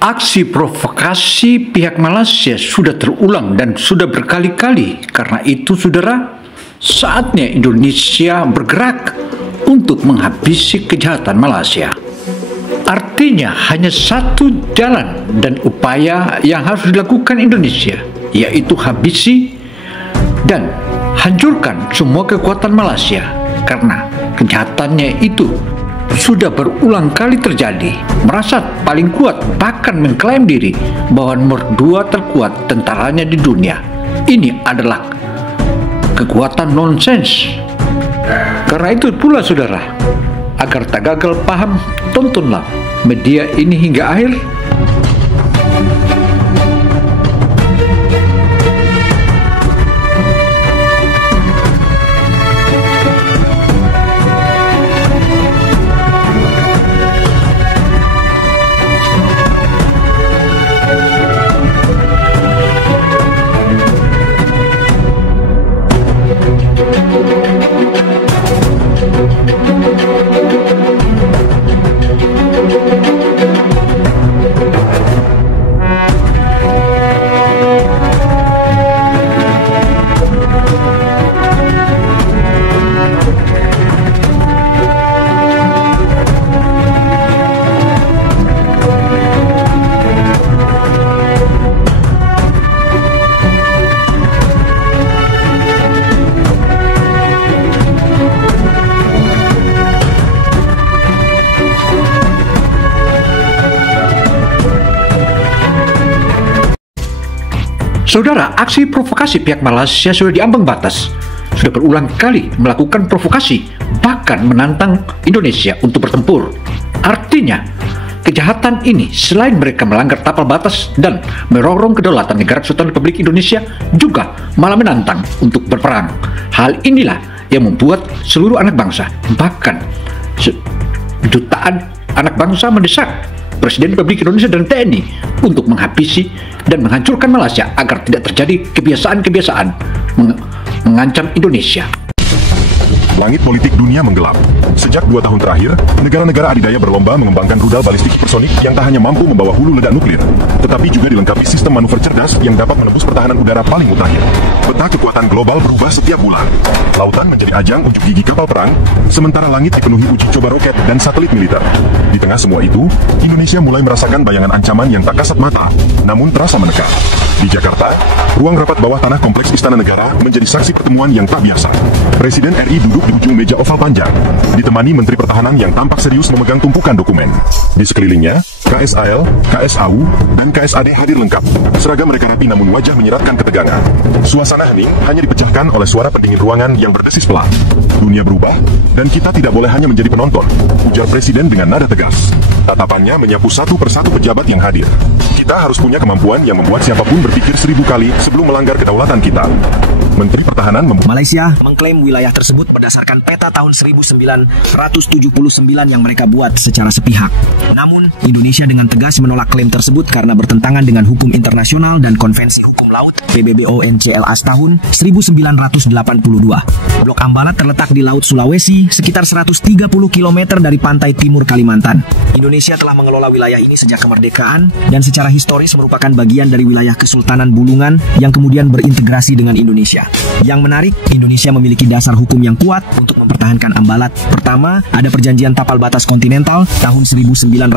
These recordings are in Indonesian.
Aksi provokasi pihak Malaysia sudah terulang dan sudah berkali-kali. Karena itu, saudara, saatnya Indonesia bergerak untuk menghabisi kejahatan Malaysia. Artinya, hanya satu jalan dan upaya yang harus dilakukan Indonesia, yaitu habisi dan hancurkan semua kekuatan Malaysia. Karena kejahatannya itu sudah berulang kali terjadi. Merasa paling kuat, bahkan mengklaim diri bahwa nomor 2 terkuat tentaranya di dunia. Ini adalah kekuatan nonsens. Karena itu pula, saudara, agar tak gagal paham, tontonlah media ini hingga akhir. Saudara, aksi provokasi pihak Malaysia sudah diambang batas. Sudah berulang kali melakukan provokasi, bahkan menantang Indonesia untuk bertempur. Artinya, kejahatan ini selain mereka melanggar tapal batas dan merongrong kedaulatan negara Kesatuan Republik Indonesia, juga malah menantang untuk berperang. Hal inilah yang membuat seluruh anak bangsa, bahkan jutaan anak bangsa mendesak Presiden Republik Indonesia dan TNI untuk menghabisi dan menghancurkan Malaysia agar tidak terjadi kebiasaan-kebiasaan mengancam Indonesia. Langit politik dunia menggelap. Sejak 2 tahun terakhir, negara-negara adidaya berlomba mengembangkan rudal balistik hipersonik yang tak hanya mampu membawa hulu ledak nuklir, tetapi juga dilengkapi sistem manuver cerdas yang dapat menembus pertahanan udara paling mutakhir. Peta kekuatan global berubah setiap bulan. Lautan menjadi ajang unjuk gigi kapal perang, sementara langit dipenuhi uji coba roket dan satelit militer. Di tengah semua itu, Indonesia mulai merasakan bayangan ancaman yang tak kasat mata, namun terasa menekan. Di Jakarta, ruang rapat bawah tanah kompleks Istana Negara menjadi saksi pertemuan yang tak biasa. Presiden RI duduk di ujung meja oval panjang, ditemani Menteri Pertahanan yang tampak serius memegang tumpukan dokumen. Di sekelilingnya, KSAL, KSAU, dan KSAD hadir lengkap. Seragam mereka rapi namun wajah menyiratkan ketegangan. Suasana hening hanya dipecahkan oleh suara pendingin ruangan yang berdesis pelan. Dunia berubah, dan kita tidak boleh hanya menjadi penonton, ujar Presiden dengan nada tegas. Tatapannya menyapu satu persatu pejabat yang hadir. Kita harus punya kemampuan yang membuat siapapun berpikir 1000 kali sebelum melanggar kedaulatan kita. Menteri Pertahanan Malaysia mengklaim wilayah tersebut berdasarkan peta tahun 1979 yang mereka buat secara sepihak. Namun, Indonesia dengan tegas menolak klaim tersebut karena bertentangan dengan hukum internasional dan Konvensi Hukum Laut PBBO-NCLAS tahun 1982. Blok Ambalat terletak di Laut Sulawesi, sekitar 130 km dari pantai timur Kalimantan. Indonesia telah mengelola wilayah ini sejak kemerdekaan dan secara historis merupakan bagian dari wilayah Kesultanan Bulungan yang kemudian berintegrasi dengan Indonesia. Yang menarik, Indonesia memiliki dasar hukum yang kuat untuk mempertahankan Ambalat. Pertama, ada perjanjian tapal batas kontinental tahun 1969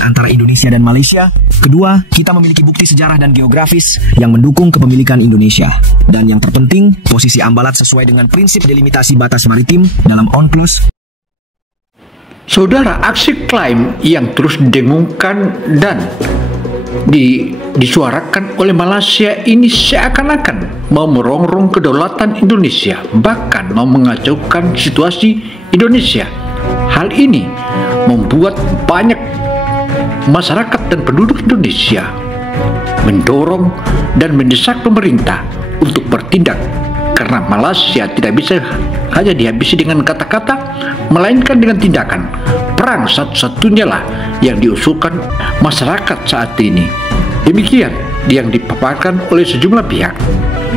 antara Indonesia dan Malaysia. Kedua, kita memiliki bukti sejarah dan geografis yang mendukung kepemilikan Indonesia. Dan yang terpenting, posisi Ambalat sesuai dengan prinsip delimitasi batas maritim dalam UNCLOS. Saudara, aksi klaim yang terus didengungkan dan disuarakan oleh Malaysia ini seakan-akan mau merongrong kedaulatan Indonesia, bahkan mau mengacaukan situasi Indonesia. Hal ini membuat banyak masyarakat dan penduduk Indonesia mendorong dan mendesak pemerintah untuk bertindak, karena Malaysia tidak bisa hanya dihabisi dengan kata-kata, melainkan dengan tindakan. Perang satu-satunya lah yang diusulkan masyarakat saat ini. Demikian yang dipaparkan oleh sejumlah pihak.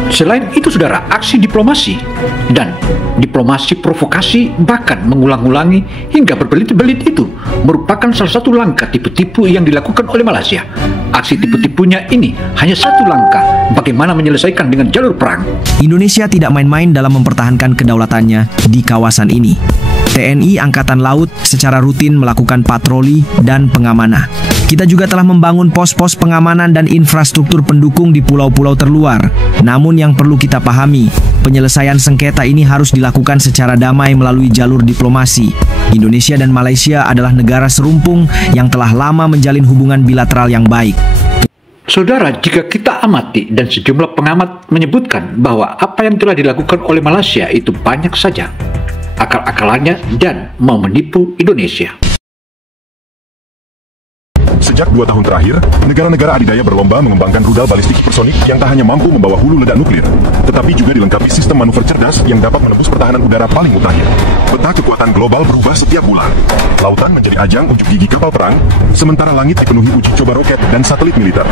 Selain itu, saudara, aksi diplomasi dan diplomasi provokasi bahkan mengulang-ulangi hingga berbelit-belit itu merupakan salah satu langkah tipu-tipu yang dilakukan oleh Malaysia. Aksi tipu-tipunya ini hanya satu langkah bagaimana menyelesaikan dengan jalur perang. Indonesia tidak main-main dalam mempertahankan kedaulatannya di kawasan ini. TNI Angkatan Laut secara rutin melakukan patroli dan pengamanan. Kita juga telah membangun pos-pos pengamanan dan infrastruktur pendukung di pulau-pulau terluar. Namun yang perlu kita pahami, penyelesaian sengketa ini harus dilakukan secara damai melalui jalur diplomasi. Indonesia dan Malaysia adalah negara serumpung yang telah lama menjalin hubungan bilateral yang baik. Saudara, jika kita amati dan sejumlah pengamat menyebutkan bahwa apa yang telah dilakukan oleh Malaysia itu banyak saja akal-akalannya dan mau menipu Indonesia. Sejak 2 tahun terakhir, negara-negara adidaya berlomba mengembangkan rudal balistik hipersonik yang tak hanya mampu membawa hulu ledak nuklir, tetapi juga dilengkapi sistem manuver cerdas yang dapat menembus pertahanan udara paling mutakhir. Peta kekuatan global berubah setiap bulan. Lautan menjadi ajang unjuk gigi kapal perang, sementara langit dipenuhi uji coba roket dan satelit militer.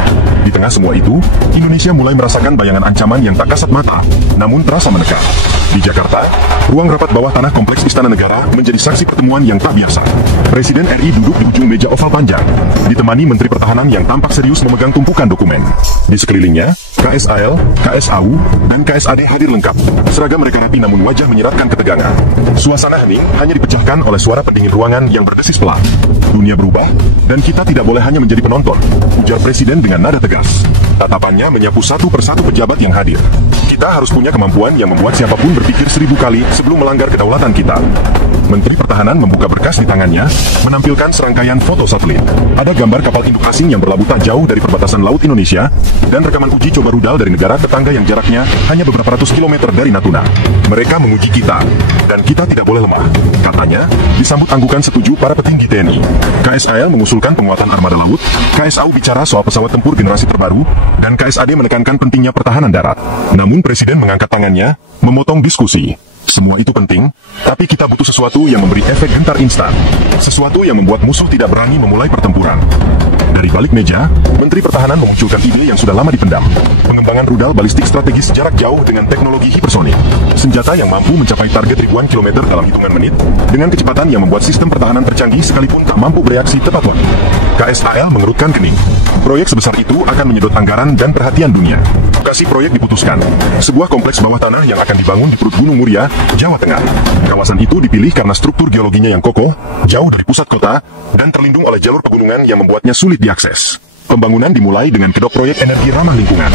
Di tengah semua itu, Indonesia mulai merasakan bayangan ancaman yang tak kasat mata, namun terasa mendekat. Di Jakarta, ruang rapat bawah tanah kompleks Istana Negara menjadi saksi pertemuan yang tak biasa. Presiden RI duduk di ujung meja oval panjang, ditemani Menteri Pertahanan yang tampak serius memegang tumpukan dokumen. Di sekelilingnya, KSAL, KSAU, dan KSAD hadir lengkap. Seragam mereka rapi namun wajah menyeratkan ketegangan. Suasana hening hanya dipecahkan oleh suara pendingin ruangan yang berdesis pelan. Dunia berubah, dan kita tidak boleh hanya menjadi penonton, ujar Presiden dengan nada tegas. Tatapannya menyapu satu persatu pejabat yang hadir. Kita harus punya kemampuan yang membuat siapapun berpikir 1000 kali sebelum melanggar kedaulatan kita. Menteri Pertahanan membuka berkas di tangannya, menampilkan serangkaian foto satelit. Ada gambar kapal induk asing yang berlabuh tak jauh dari perbatasan laut Indonesia, dan rekaman uji coba rudal dari negara tetangga yang jaraknya hanya beberapa ratus kilometer dari Natuna. Mereka menguji kita, dan kita tidak boleh lemah. Katanya, disambut anggukan setuju para petinggi TNI. KSAL mengusulkan penguatan armada laut, KSAU bicara soal pesawat tempur generasi terbaru, dan KSAD menekankan pentingnya pertahanan darat. Namun Presiden mengangkat tangannya, memotong diskusi. Semua itu penting, tapi kita butuh sesuatu yang memberi efek gentar instan. Sesuatu yang membuat musuh tidak berani memulai pertempuran. Dari balik meja, Menteri Pertahanan memunculkan ide yang sudah lama dipendam. Pengembangan rudal balistik strategis jarak jauh dengan teknologi hipersonik. Senjata yang mampu mencapai target ribuan kilometer dalam hitungan menit, dengan kecepatan yang membuat sistem pertahanan tercanggih sekalipun tak mampu bereaksi tepat waktu. KSAL mengerutkan kening. Proyek sebesar itu akan menyedot anggaran dan perhatian dunia. Lokasi proyek diputuskan. Sebuah kompleks bawah tanah yang akan dibangun di perut Gunung Muria, Jawa Tengah. Kawasan itu dipilih karena struktur geologinya yang kokoh, jauh dari pusat kota, dan terlindung oleh jalur pegunungan yang membuatnya sulit diakses. Pembangunan dimulai dengan kedok proyek energi ramah lingkungan.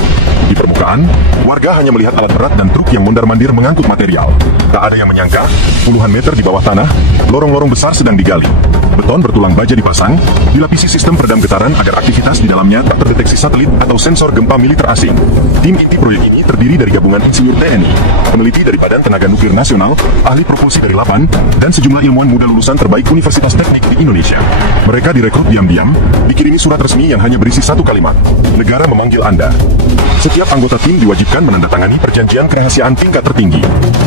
Di permukaan, warga hanya melihat alat berat dan truk yang mondar-mandir mengangkut material. Tak ada yang menyangka, puluhan meter di bawah tanah, lorong-lorong besar sedang digali. Beton bertulang baja dipasang, dilapisi sistem peredam getaran agar aktivitas di dalamnya tak terdeteksi satelit atau sensor gempa militer asing. Tim inti proyek ini terdiri dari gabungan insinyur TNI, peneliti dari Badan Tenaga Nuklir Nasional, ahli propulsi dari LAPAN, dan sejumlah ilmuwan muda lulusan terbaik Universitas Teknik di Indonesia. Mereka direkrut diam-diam, dikirimi surat resmi yang hanya berisi satu kalimat, negara memanggil Anda. Setiap anggota tim diwajibkan menandatangani perjanjian kerahasiaan tingkat tertinggi.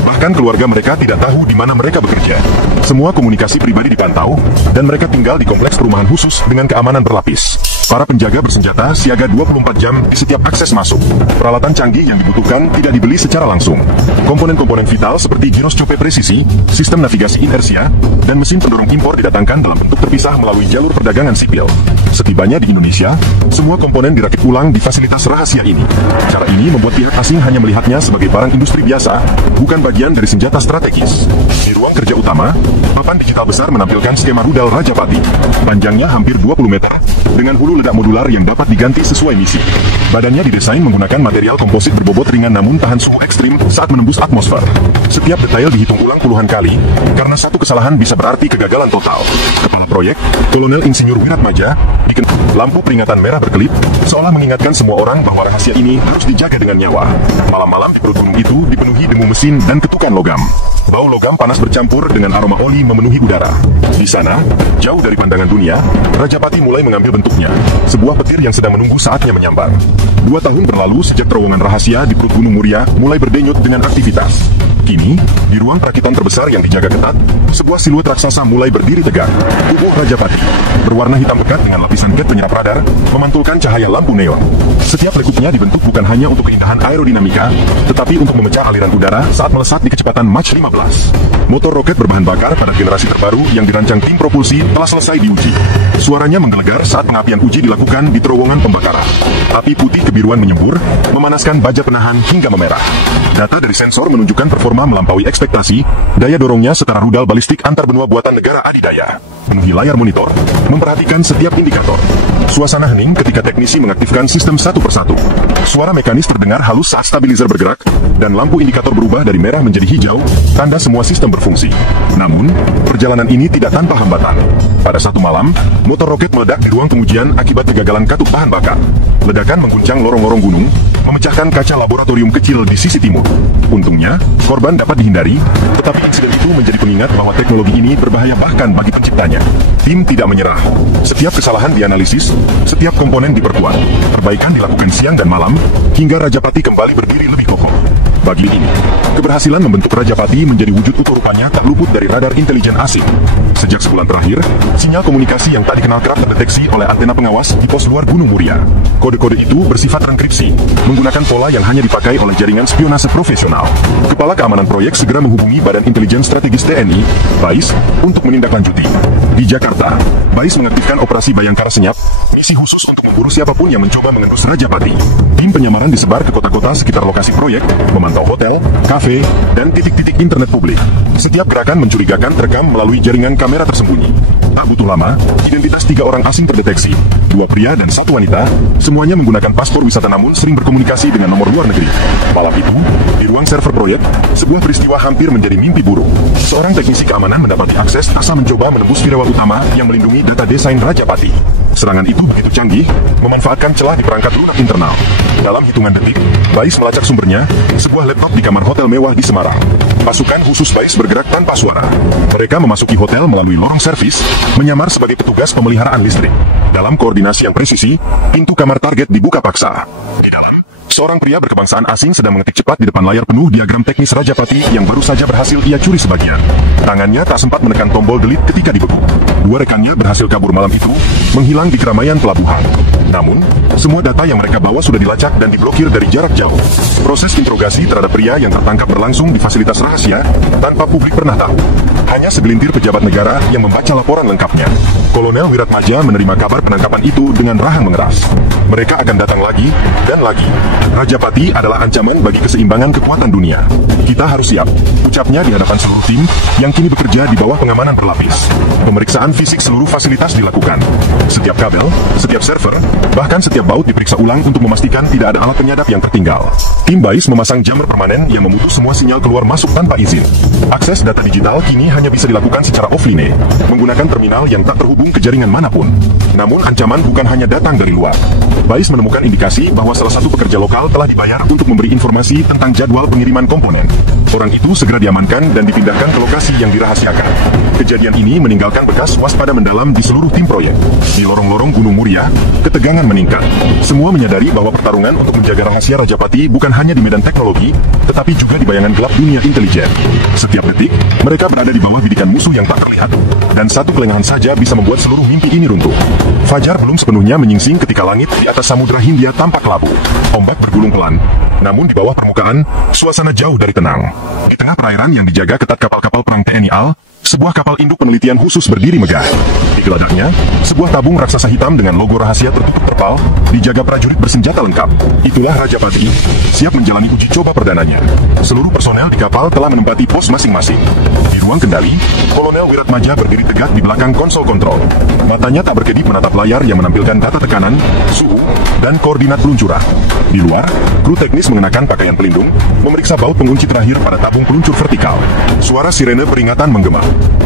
Bahkan keluarga mereka tidak tahu di mana mereka bekerja. Semua komunikasi pribadi dipantau, dan mereka tinggal di kompleks perumahan khusus dengan keamanan berlapis. Para penjaga bersenjata siaga 24 jam di setiap akses masuk. Peralatan canggih yang dibutuhkan tidak dibeli secara langsung. Komponen-komponen vital seperti giroskope presisi, sistem navigasi inersia, dan mesin pendorong impor didatangkan dalam bentuk terpisah melalui jalur perdagangan sipil. Setibanya di Indonesia, semua komponen dirakit ulang di fasilitas rahasia ini. Cara ini membuat pihak asing hanya melihatnya sebagai barang industri biasa, bukan bagian dari senjata strategis. Di ruang kerja utama, papan digital besar menampilkan skema rudal Rajapati. Panjangnya hampir 20 meter, dengan hulu ledak modular yang dapat diganti sesuai misi. Badannya didesain menggunakan material komposit berbobot ringan namun tahan suhu ekstrim saat menembus atmosfer. Setiap detail dihitung ulang puluhan kali, karena satu kesalahan bisa berarti kegagalan total. Kepala proyek, Kolonel Insinyur Wiratmaja, lampu peringatan merah berkelip, seolah mengingatkan semua orang bahwa rahasia ini harus dijaga dengan nyawa. Malam-malam di perut gunung itu dipenuhi debu mesin dan ketukan logam. Bau logam panas bercampur dengan aroma oli memenuhi udara. Di sana, jauh dari pandangan dunia, Rajapati mulai mengambil bentuknya. Sebuah petir yang sedang menunggu saatnya menyambar. 2 tahun berlalu sejak terowongan rahasia di perut Gunung Muria mulai berdenyut dengan aktivitas. Kini, di ruang perakitan terbesar yang dijaga ketat, sebuah siluet raksasa mulai berdiri tegak. Tubuh Rajapati berwarna hitam pekat dengan lapisan cat penyerap radar radar memantulkan cahaya lampu neon. Setiap lekupnya dibentuk bukan hanya untuk keindahan aerodinamika, tetapi untuk memecah aliran udara saat melesat di kecepatan Mach 15. Motor roket berbahan bakar pada generasi terbaru yang dirancang tim propulsi telah selesai diuji. Suaranya menggelegar saat pengapian uji dilakukan di terowongan pembakaran. Api putih kebiruan menyembur, memanaskan baja penahan hingga memerah. Data dari sensor menunjukkan performa melampaui ekspektasi, daya dorongnya setara rudal balistik antar benua buatan negara adidaya. Penuhi layar monitor, memperhatikan setiap indikator. Suasana hening ketika teknisi mengaktifkan sistem satu persatu. Suara mekanis terdengar halus saat stabilizer bergerak, dan lampu indikator berubah dari merah menjadi hijau, tanda semua sistem berfungsi. Namun, perjalanan ini tidak tanpa hambatan. Pada satu malam, motor roket meledak di ruang pengujian akibat kegagalan katup bahan bakar. Ledakan mengguncang lorong-lorong gunung, memecahkan kaca laboratorium kecil di sisi timur. Untungnya, korban dapat dihindari, tetapi insiden itu menjadi pengingat bahwa teknologi ini berbahaya bahkan bagi penciptanya. Tim tidak menyerah. Setiap kesalahan dianalisis, setiap komponen diperkuat. Perbaikan dilakukan siang dan malam, hingga Rajapati kembali berdiri lebih kokoh. Bagi ini, keberhasilan membentuk Rajapati menjadi wujud utuh rupanya tak luput dari radar intelijen asing. Sejak sebulan terakhir, sinyal komunikasi yang tak dikenal kerap terdeteksi oleh antena pengawas di pos luar Gunung Muria. Kode-kode itu bersifat enkripsi, menggunakan pola yang hanya dipakai oleh jaringan spionase profesional. Kepala Keamanan Proyek segera menghubungi Badan Intelijen Strategis TNI, BAIS, untuk menindaklanjuti. Di Jakarta, BAIS mengaktifkan operasi Bayangkara Senyap, misi khusus untuk memburu siapapun yang mencoba mengendus Rajapati. Tim penyamaran disebar ke kota-kota sekitar lokasi proyek, memantau hotel, kafe, dan titik-titik internet publik. Setiap gerakan mencurigakan terekam melalui jaringan kamera tersembunyi. Tak butuh lama, identitas 3 orang asing terdeteksi. 2 pria dan 1 wanita, semuanya menggunakan paspor wisata namun sering berkomunikasi dengan nomor luar negeri. Malam itu, di ruang server proyek, sebuah peristiwa hampir menjadi mimpi buruk. Seorang teknisi keamanan mendapati akses asa mencoba menembus firewall utama yang melindungi data desain Rajapati. Serangan itu begitu canggih, memanfaatkan celah di perangkat lunak internal. Dalam hitungan detik, BAIS melacak sumbernya, sebuah laptop di kamar hotel mewah di Semarang. Pasukan khusus BAIS bergerak tanpa suara. Mereka memasuki hotel melalui lorong servis, menyamar sebagai petugas pemeliharaan listrik. Dalam koordinasi yang presisi, pintu kamar target dibuka paksa. Di dalam, seorang pria berkebangsaan asing sedang mengetik cepat di depan layar penuh diagram teknis Rajapati yang baru saja berhasil ia curi sebagian. Tangannya tak sempat menekan tombol delete ketika dibekuk. 2 rekannya berhasil kabur malam itu, menghilang di keramaian pelabuhan. Namun, semua data yang mereka bawa sudah dilacak dan diblokir dari jarak jauh. Proses interogasi terhadap pria yang tertangkap berlangsung di fasilitas rahasia, tanpa publik pernah tahu. Hanya segelintir pejabat negara yang membaca laporan lengkapnya. Kolonel Wiratmaja menerima kabar penangkapan itu dengan rahang mengeras. Mereka akan datang lagi dan lagi. Rajapati adalah ancaman bagi keseimbangan kekuatan dunia. Kita harus siap, ucapnya di hadapan seluruh tim yang kini bekerja di bawah pengamanan berlapis. Pemeriksaan fisik seluruh fasilitas dilakukan. Setiap kabel, setiap server, bahkan setiap baut diperiksa ulang untuk memastikan tidak ada alat penyadap yang tertinggal. Tim BAIS memasang jammer permanen yang memutus semua sinyal keluar masuk tanpa izin. Akses data digital kini hanya bisa dilakukan secara offline, menggunakan terminal yang tak terhubung ke jaringan manapun. Namun ancaman bukan hanya datang dari luar. BAIS menemukan indikasi bahwa salah satu pekerja lokal telah dibayar untuk memberi informasi tentang jadwal pengiriman komponen. Orang itu segera diamankan dan dipindahkan ke lokasi yang dirahasiakan. Kejadian ini meninggalkan bekas waspada mendalam di seluruh tim proyek. Di lorong-lorong Gunung Muria, ketegangan meningkat. Semua menyadari bahwa pertarungan untuk menjaga rahasia Rajapati bukan hanya di medan teknologi, tetapi juga di bayangan gelap dunia intelijen. Setiap detik, mereka berada di bawah bidikan musuh yang tak terlihat. Dan satu kelengahan saja bisa membuat seluruh mimpi ini runtuh. Fajar belum sepenuhnya menyingsing ketika langit di atas Samudra Hindia tampak kelabu. Ombak bergulung pelan. Namun di bawah permukaan, suasana jauh dari tenang. Di tengah perairan yang dijaga ketat kapal-kapal perang TNI AL, sebuah kapal induk penelitian khusus berdiri megah. Di geladaknya, sebuah tabung raksasa hitam dengan logo rahasia tertutup terpal, dijaga prajurit bersenjata lengkap. Itulah Rajapati, siap menjalani uji coba perdananya. Seluruh personel di kapal telah menempati pos masing-masing. Di ruang kendali, Kolonel Wiratmaja berdiri tegak di belakang konsol kontrol. Matanya tak berkedip menatap layar yang menampilkan data tekanan, suhu, dan koordinat peluncuran. Di luar, kru teknis mengenakan pakaian pelindung, memeriksa baut pengunci terakhir pada tabung peluncur vertikal. Suara sirene peringatan menggema.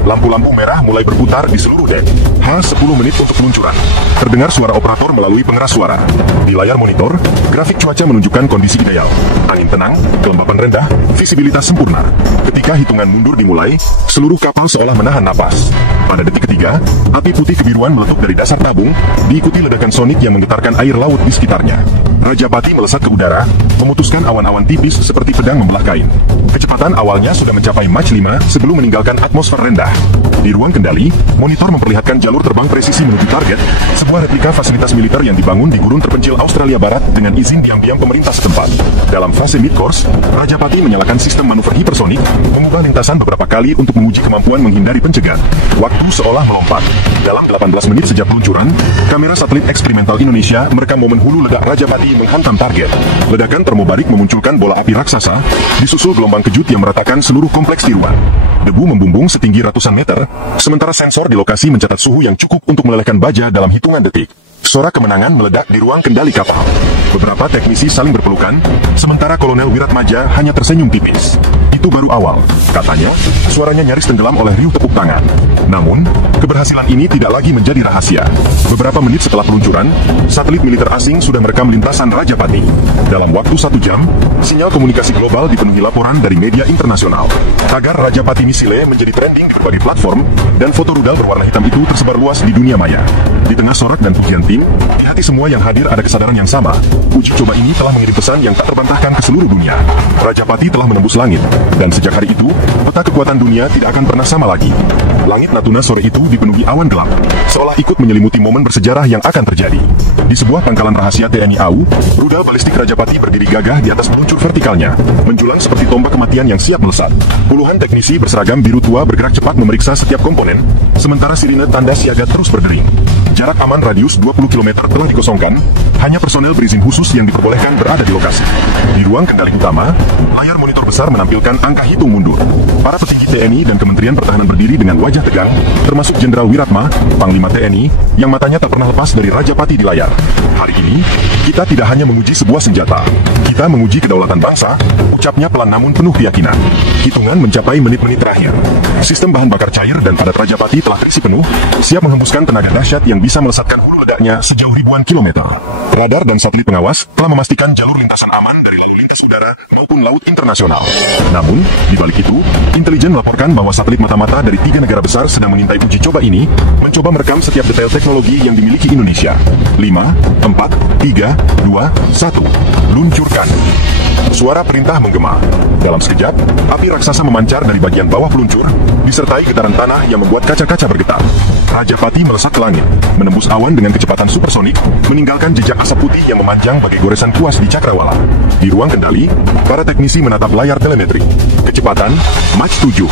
Lampu-lampu merah mulai berputar di seluruh dek. 10 menit untuk peluncuran. Terdengar suara operator melalui pengeras suara. Di layar monitor, grafik cuaca menunjukkan kondisi ideal. Angin tenang, kelembapan rendah, visibilitas sempurna. Ketika hitungan mundur dimulai, seluruh kapal seolah menahan napas. Pada detik ketiga, api putih kebiruan meletup dari dasar tabung, diikuti ledakan sonik yang menggetarkan air laut di sekitarnya. Rajapati melesat ke udara, memutuskan awan-awan tipis seperti pedang membelah kain. Kecepatan awalnya sudah mencapai Mach 5 sebelum meninggalkan atmosfer rendah. Di ruang kendali, monitor memperlihatkan jalur terbang presisi menuju target, sebuah replika fasilitas militer yang dibangun di gurun terpencil Australia Barat dengan izin diam-diam pemerintah setempat. Dalam fase mid-course, Rajapati menyalakan sistem manuver hipersonik, mengubah lintasan beberapa kali untuk menguji kemampuan menghindari pencegat. Waktu seolah melompat. Dalam 18 menit sejak peluncuran, kamera satelit eksperimental Indonesia merekam momen hulu ledak Rajapati menghantam target. Ledakan termobarik memunculkan bola api raksasa, disusul gelombang kejut yang meratakan seluruh kompleks tiruan. Debu membumbung setinggi ratusan meter, sementara sensor di lokasi mencatat suhu yang cukup untuk melelehkan baja dalam hitungan detik. Sorak kemenangan meledak di ruang kendali kapal. Beberapa teknisi saling berpelukan, sementara Kolonel Wiratmaja hanya tersenyum tipis. Itu baru awal, katanya, suaranya nyaris tenggelam oleh riuh tepuk tangan. Namun, keberhasilan ini tidak lagi menjadi rahasia. Beberapa menit setelah peluncuran, satelit militer asing sudah merekam lintasan Rajapati. Dalam waktu 1 jam, sinyal komunikasi global dipenuhi laporan dari media internasional. Tagar Rajapati Missile menjadi trending di berbagai platform, dan foto rudal berwarna hitam itu tersebar luas di dunia maya. Di tengah sorak dan pujian tim, di hati semua yang hadir ada kesadaran yang sama. Uji coba ini telah mengirim pesan yang tak terbantahkan ke seluruh dunia. Rajapati telah menembus langit, dan sejak hari itu, peta kekuatan dunia tidak akan pernah sama lagi. Langit Natuna sore itu dipenuhi awan gelap, seolah ikut menyelimuti momen bersejarah yang akan terjadi. Di sebuah pangkalan rahasia TNI AU, rudal balistik Rajapati berdiri gagah di atas peluncur vertikalnya, menjulang seperti tombak kematian yang siap melesat. Puluhan teknisi berseragam biru tua bergerak cepat memeriksa setiap komponen, sementara sirine tanda siaga terus berdering. Jarak aman radius 20 km telah dikosongkan, hanya personel berizin khusus yang diperbolehkan berada di lokasi. Di ruang kendali utama, layar monitor besar menampilkan angka hitung mundur. Para petinggi TNI dan Kementerian Pertahanan berdiri dengan wajah tegang, termasuk Jenderal Wiratma, Panglima TNI, yang matanya tak pernah lepas dari Rajapati di layar. Hari ini, kita tidak hanya menguji sebuah senjata, kita menguji kedaulatan bangsa, ucapnya pelan namun penuh keyakinan. Hitungan mencapai menit-menit terakhir. Sistem bahan bakar cair dan padat Rajapati telah terisi penuh, siap menghembuskan tenaga dahsyat yang bisa melesatkan hulu ledaknya sejauh ribuan kilometer. Radar dan satelit pengawas telah memastikan jalur lintasan aman dari lalu lintas udara maupun laut internasional. Namun, di balik itu, intelijen melaporkan bahwa satelit mata-mata dari 3 negara besar sedang mengintai uji coba ini, mencoba merekam setiap detail teknologi yang dimiliki Indonesia. 5, 4, 3, 2, 1. Luncurkan. Suara perintah menggema. Dalam sekejap, api raksasa memancar dari bagian bawah peluncur, disertai getaran tanah yang membuat kaca-kaca bergetar. Rajapati melesat ke langit, menembus awan dengan kecepatan supersonik, meninggalkan jejak asap putih yang memanjang bagai goresan kuas di cakrawala. Di ruang kendali, para teknisi menatap layar telemetri. Kecepatan, Mach 7,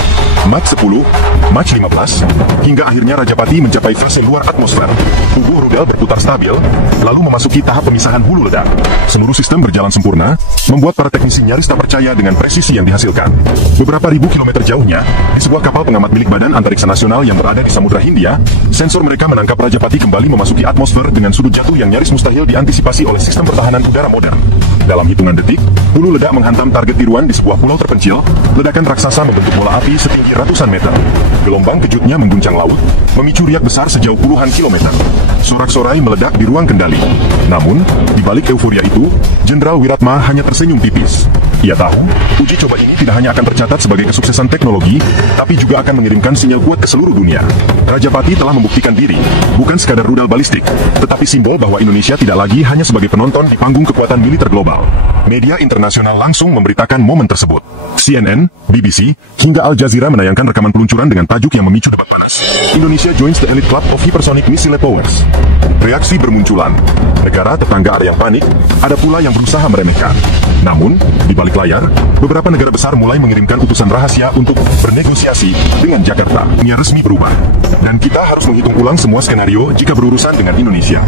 Mach 10, Mach 15, hingga akhirnya Rajapati mencapai fase luar atmosfer. Tubuh rudal berputar stabil, lalu memasuki tahap pemisahan hulu ledak. Seluruh sistem berjalan sempurna, membuat para teknisi nyaris tak percaya dengan presisi yang dihasilkan. Beberapa ribu kilometer jauhnya, di sebuah kapal pengamat milik Badan Antariksa Nasional yang berada di Samudra Hindia, sensor mereka menangkap Rajapati kembali memasuki atmosfer dengan sudut jatuh yang nyaris mustahil diantisipasi oleh sistem pertahanan udara modern. Dalam hitungan detik, hulu ledak menghantam target tiruan di sebuah pulau terpencil. Ledakan raksasa membentuk bola api setinggi ratusan meter. Gelombang kejutnya mengguncang laut, memicu riak besar sejauh puluhan kilometer. Sorak-sorai meledak di ruang kendali. Namun, di balik euforia itu, Jenderal Wiratma hanya tersenyum tipis. Ia tahu, uji coba ini tidak hanya akan tercatat sebagai kesuksesan teknologi, tapi juga akan mengirimkan sinyal kuat ke seluruh dunia. Rajapati telah membuktikan diri, bukan sekadar rudal balistik, tetapi simbol bahwa Indonesia tidak lagi hanya sebagai penonton di panggung kekuatan militer global. Media internasional langsung memberitakan momen tersebut. CNN, BBC, hingga Al Jazeera menayangkan rekaman peluncuran dengan tajuk yang memicu debat panas. Indonesia joins the elite club of hypersonic missile powers. Reaksi bermunculan. Negara tetangga ada yang panik, ada pula yang berusaha meremehkan. Namun, di balik layar, beberapa negara besar mulai mengirimkan utusan rahasia untuk bernegosiasi dengan Jakarta. Ini resmi berubah. Dan kita harus menghitung ulang semua skenario jika berurusan dengan Indonesia.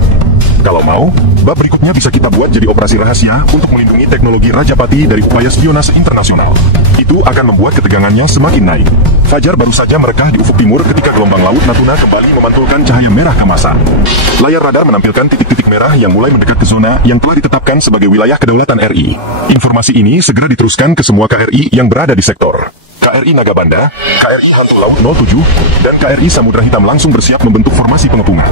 Kalau mau, bab berikutnya bisa kita buat jadi operasi rahasia untuk melindungi teknologi Rajapati dari upaya spionase internasional. Itu akan membuat ketegangannya semakin naik. Fajar baru saja merekah di ufuk timur ketika gelombang laut Natuna kembali memantulkan cahaya merah keemasan. Layar radar menampilkan titik-titik merah yang mulai mendekat ke zona yang telah ditetapkan sebagai wilayah kedaulatan RI. Informasi ini segera diteruskan ke semua KRI yang berada di sektor. KRI Nagabanda, KRI Hantu Laut 07, dan KRI Samudra Hitam langsung bersiap membentuk formasi pengepungan.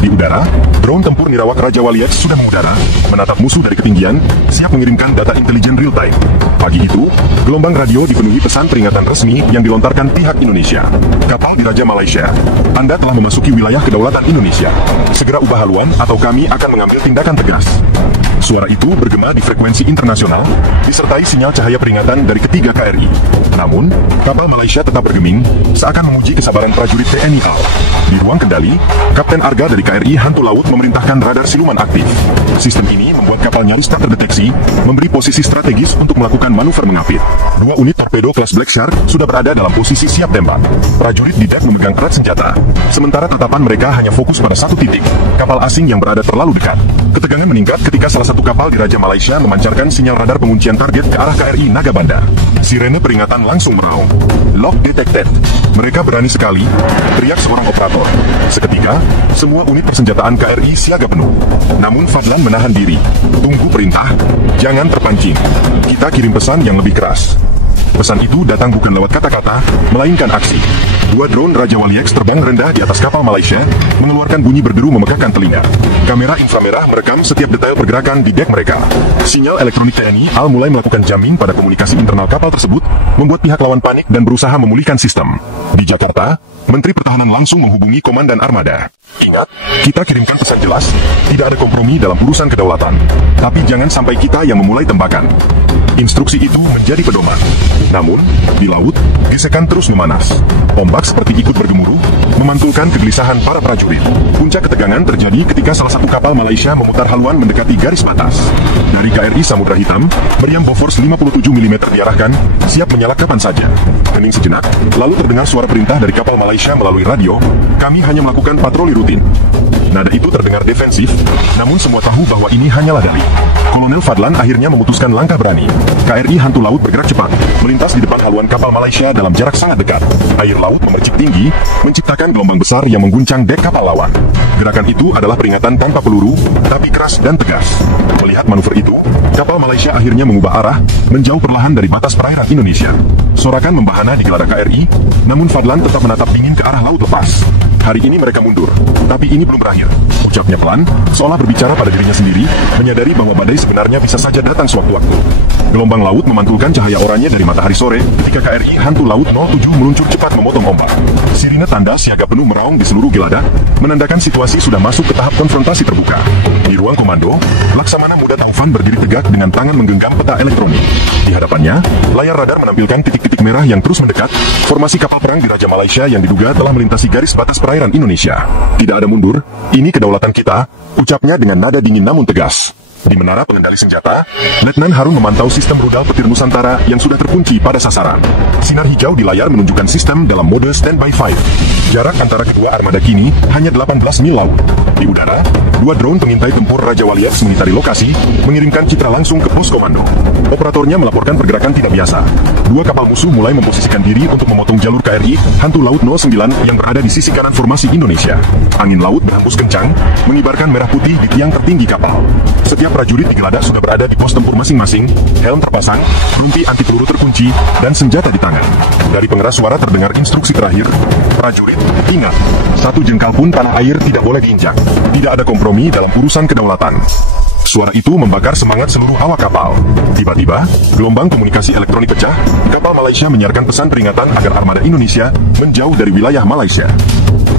Di udara, drone tempur Nirawak Raja Wali X sudah mengudara, menatap musuh dari ketinggian, siap mengirimkan data intelijen real-time. Pagi itu, gelombang radio dipenuhi pesan peringatan resmi yang dilontarkan pihak Indonesia. Kapal di Raja Malaysia, Anda telah memasuki wilayah kedaulatan Indonesia. Segera ubah haluan atau kami akan mengambil tindakan tegas. Suara itu bergema di frekuensi internasional, disertai sinyal cahaya peringatan dari ketiga KRI. Namun, kapal Malaysia tetap bergeming, seakan menguji kesabaran prajurit TNI AL. Di ruang kendali, Kapten Arga dari KRI Hantu Laut memerintahkan radar siluman aktif. Sistem ini membuat kapal nyaris tak terdeteksi, memberi posisi strategis untuk melakukan manuver mengapit. 2 unit torpedo kelas Black Shark sudah berada dalam posisi siap tembak. Prajurit di dak memegang erat senjata, sementara tatapan mereka hanya fokus pada satu titik, kapal asing yang berada terlalu dekat. Ketegangan meningkat ketika salah satu kapal di Raja Malaysia memancarkan sinyal radar penguncian target ke arah KRI Nagabanda. Sirene peringatan langsung meraung. Lock detected. Mereka berani sekali, teriak seorang operator. Seketika, semua unit persenjataan KRI siaga penuh. Namun Fadlan menahan diri. Tunggu perintah, jangan terpancing. Kita kirim pesan yang lebih keras. Pesan itu datang bukan lewat kata-kata, melainkan aksi. 2 drone Raja Wali X terbang rendah di atas kapal Malaysia, mengeluarkan bunyi berderu memegahkan telinga. Kamera inframerah merekam setiap detail pergerakan di dek mereka. Sinyal elektronik TNI AL mulai melakukan jamming pada komunikasi internal kapal tersebut, membuat pihak lawan panik dan berusaha memulihkan sistem. Di Jakarta, Menteri Pertahanan langsung menghubungi Komandan Armada. Ingat, kita kirimkan pesan jelas, tidak ada kompromi dalam urusan kedaulatan. Tapi jangan sampai kita yang memulai tembakan. Instruksi itu menjadi pedoman. Namun, di laut, gesekan terus memanas. Ombak seperti ikut bergemuruh, memantulkan kegelisahan para prajurit. Puncak ketegangan terjadi ketika salah satu kapal Malaysia memutar haluan mendekati garis batas. Dari KRI Samudra Hitam, meriam Bofors 57 mm diarahkan, siap menyala kapan saja. Hening sejenak, lalu terdengar suara perintah dari kapal Malaysia melalui radio, kami hanya melakukan patroli rutin. Nada itu terdengar defensif, namun semua tahu bahwa ini hanyalah dalih. Kolonel Fadlan akhirnya memutuskan langkah berani. KRI Hantu Laut bergerak cepat, melintas di depan haluan kapal Malaysia dalam jarak sangat dekat. Air laut memercik tinggi, menciptakan gelombang besar yang mengguncang dek kapal lawan. Gerakan itu adalah peringatan tanpa peluru, tapi keras dan tegas. Melihat manuver itu, kapal Malaysia akhirnya mengubah arah, menjauh perlahan dari batas perairan Indonesia. Sorakan membahana di geladak KRI, namun Fadlan tetap menatap dingin ke arah laut lepas. Hari ini mereka mundur, tapi ini belum berakhir. Ucapnya pelan, seolah berbicara pada dirinya sendiri, menyadari bahwa badai sebenarnya bisa saja datang sewaktu-waktu. Gelombang laut memantulkan cahaya oranye dari matahari sore ketika KRI Hantu Laut 07 meluncur cepat memotong ombak. Sirine tanda siaga penuh meraung di seluruh geladak, menandakan situasi sudah masuk ke tahap konfrontasi terbuka. Di ruang komando, Laksamana Muda Taufan berdiri tegak dengan tangan menggenggam peta elektronik. Di hadapannya, layar radar menampilkan titik-titik merah yang terus mendekat, formasi kapal perang di Raja Malaysia yang diduga telah melintasi garis batas perairan Indonesia. Tidak ada mundur, ini kedaulatan kita, ucapnya dengan nada dingin namun tegas. Di menara pengendali senjata, Letnan Harun memantau sistem rudal petir Nusantara yang sudah terkunci pada sasaran. Sinar hijau di layar menunjukkan sistem dalam mode standby fire. Jarak antara kedua armada kini hanya 18 mil laut. Di udara, 2 drone pengintai tempur Raja Wali X mengitari lokasi, mengirimkan citra langsung ke pos komando. Operatornya melaporkan pergerakan tidak biasa. 2 kapal musuh mulai memposisikan diri untuk memotong jalur KRI Hantu Laut 09 yang berada di sisi kanan formasi Indonesia. Angin laut berhembus kencang, mengibarkan merah putih di tiang tertinggi kapal. Setiap prajurit di geladak sudah berada di pos tempur masing-masing, helm terpasang, rumpi anti peluru terkunci, dan senjata di tangan. Dari pengeras suara terdengar instruksi terakhir, prajurit, ingat, 1 jengkal pun tanah air tidak boleh diinjak. Tidak ada kompromi dalam urusan kedaulatan. Suara itu membakar semangat seluruh awak kapal. Tiba-tiba, gelombang komunikasi elektronik pecah, kapal Malaysia menyiarkan pesan peringatan agar armada Indonesia menjauh dari wilayah Malaysia.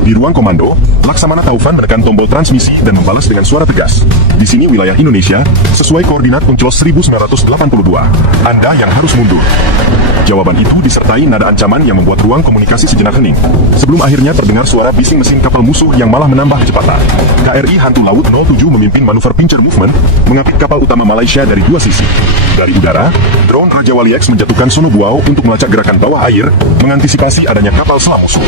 Di ruang komando, Laksamana Taufan menekan tombol transmisi dan membalas dengan suara tegas. Di sini wilayah Indonesia, sesuai koordinat Unclos 1982. Anda yang harus mundur. Jawaban itu disertai nada ancaman yang membuat ruang komunikasi sejenak hening. Sebelum akhirnya terdengar suara bising mesin kapal musuh yang malah menambah kecepatan. KRI Hantu Laut 07 memimpin manuver pincer movement, mengapit kapal utama Malaysia dari 2 sisi. Dari udara, drone Raja Wali X menjatuhkan sonobuao untuk melacak gerakan bawah air, mengantisipasi adanya kapal selam musuh.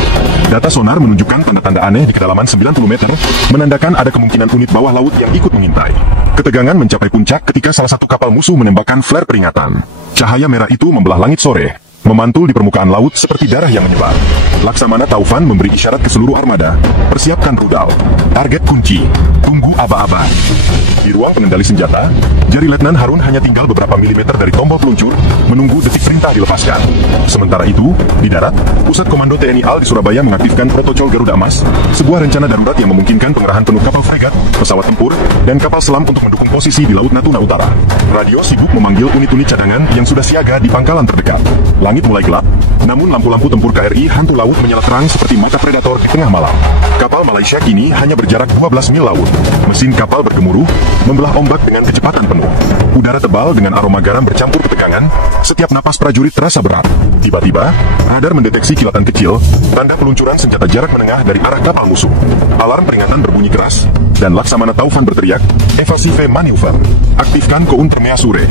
Data sonar menunjukkan tanda-tanda aneh di kedalaman 90 meter, menandakan ada kemungkinan unit bawah laut yang ikut mengintai. Ketegangan mencapai puncak ketika salah satu kapal musuh menembakkan flare peringatan. Cahaya merah itu membelah langit sore. memantul di permukaan laut seperti darah yang menyebar. Laksamana Taufan memberi isyarat ke seluruh armada, persiapkan rudal. Target kunci, tunggu aba-aba. Di ruang pengendali senjata, jari Letnan Harun hanya tinggal beberapa milimeter dari tombol peluncur, menunggu detik perintah dilepaskan. Sementara itu, di darat, Pusat Komando TNI AL di Surabaya mengaktifkan protokol Garuda Emas, sebuah rencana darurat yang memungkinkan pengerahan penuh kapal fregat, pesawat tempur, dan kapal selam untuk mendukung posisi di Laut Natuna Utara. Radio sibuk memanggil unit-unit cadangan yang sudah siaga di pangkalan terdekat. Langit mulai gelap, namun lampu-lampu tempur KRI hantu laut menyala terang seperti mata predator di tengah malam. Kapal Malaysia kini hanya berjarak 12 mil laut. Mesin kapal bergemuruh, membelah ombak dengan kecepatan penuh. Udara tebal dengan aroma garam bercampur ketegangan, setiap napas prajurit terasa berat. Tiba-tiba, radar mendeteksi kilatan kecil, tanda peluncuran senjata jarak menengah dari arah kapal musuh. Alarm peringatan berbunyi keras, dan Laksamana Taufan berteriak, evasive maneuver, aktifkan countermeasure.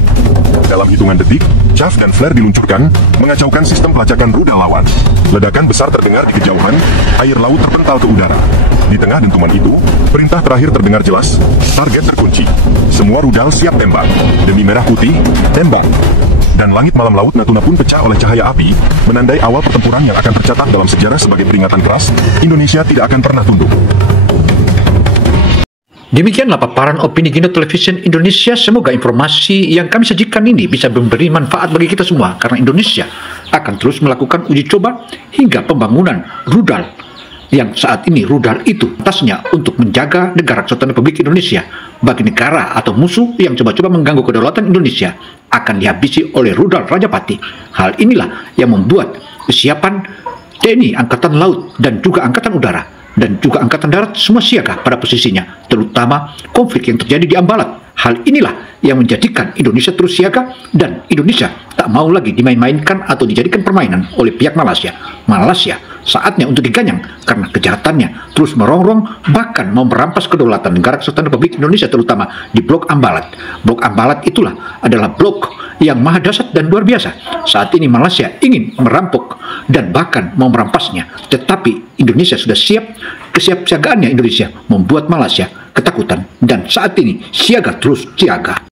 Dalam hitungan detik, chaff dan flare diluncurkan, mengacaukan sistem pelacakan rudal lawan. Ledakan besar terdengar di kejauhan, air laut terpental ke udara. Di tengah dentuman itu, perintah terakhir terdengar jelas, target terkunci. Semua rudal siap tembak. Demi merah putih, tembak. Dan langit malam Laut Natuna pun pecah oleh cahaya api, menandai awal pertempuran yang akan tercatat dalam sejarah sebagai peringatan keras, Indonesia tidak akan pernah tunduk. Demikianlah paparan opini Gindo Television Indonesia. Semoga informasi yang kami sajikan ini bisa memberi manfaat bagi kita semua, karena Indonesia akan terus melakukan uji coba hingga pembangunan rudal yang saat ini rudal itu atasnya untuk menjaga negara kesatuan Republik Indonesia. Bagi negara atau musuh yang coba-coba mengganggu kedaulatan Indonesia akan dihabisi oleh rudal Rajapati. Hal inilah yang membuat kesiapan TNI Angkatan Laut dan juga Angkatan Udara dan juga Angkatan Darat semua siaga pada posisinya, terutama konflik yang terjadi di Ambalat. Hal inilah yang menjadikan Indonesia terus siaga, dan Indonesia tak mau lagi dimain-mainkan atau dijadikan permainan oleh pihak Malaysia. Malaysia saatnya untuk diganyang karena kejahatannya terus merongrong, bahkan mau merampas kedaulatan negara kesatuan Republik Indonesia, terutama di Blok Ambalat. Blok Ambalat itulah adalah blok yang maha dahsyat dan luar biasa. Saat ini Malaysia ingin merampok dan bahkan mau merampasnya, tetapi Indonesia sudah siap. Kesiapsiagaannya Indonesia membuat Malaysia ketakutan, dan saat ini siaga terus siaga.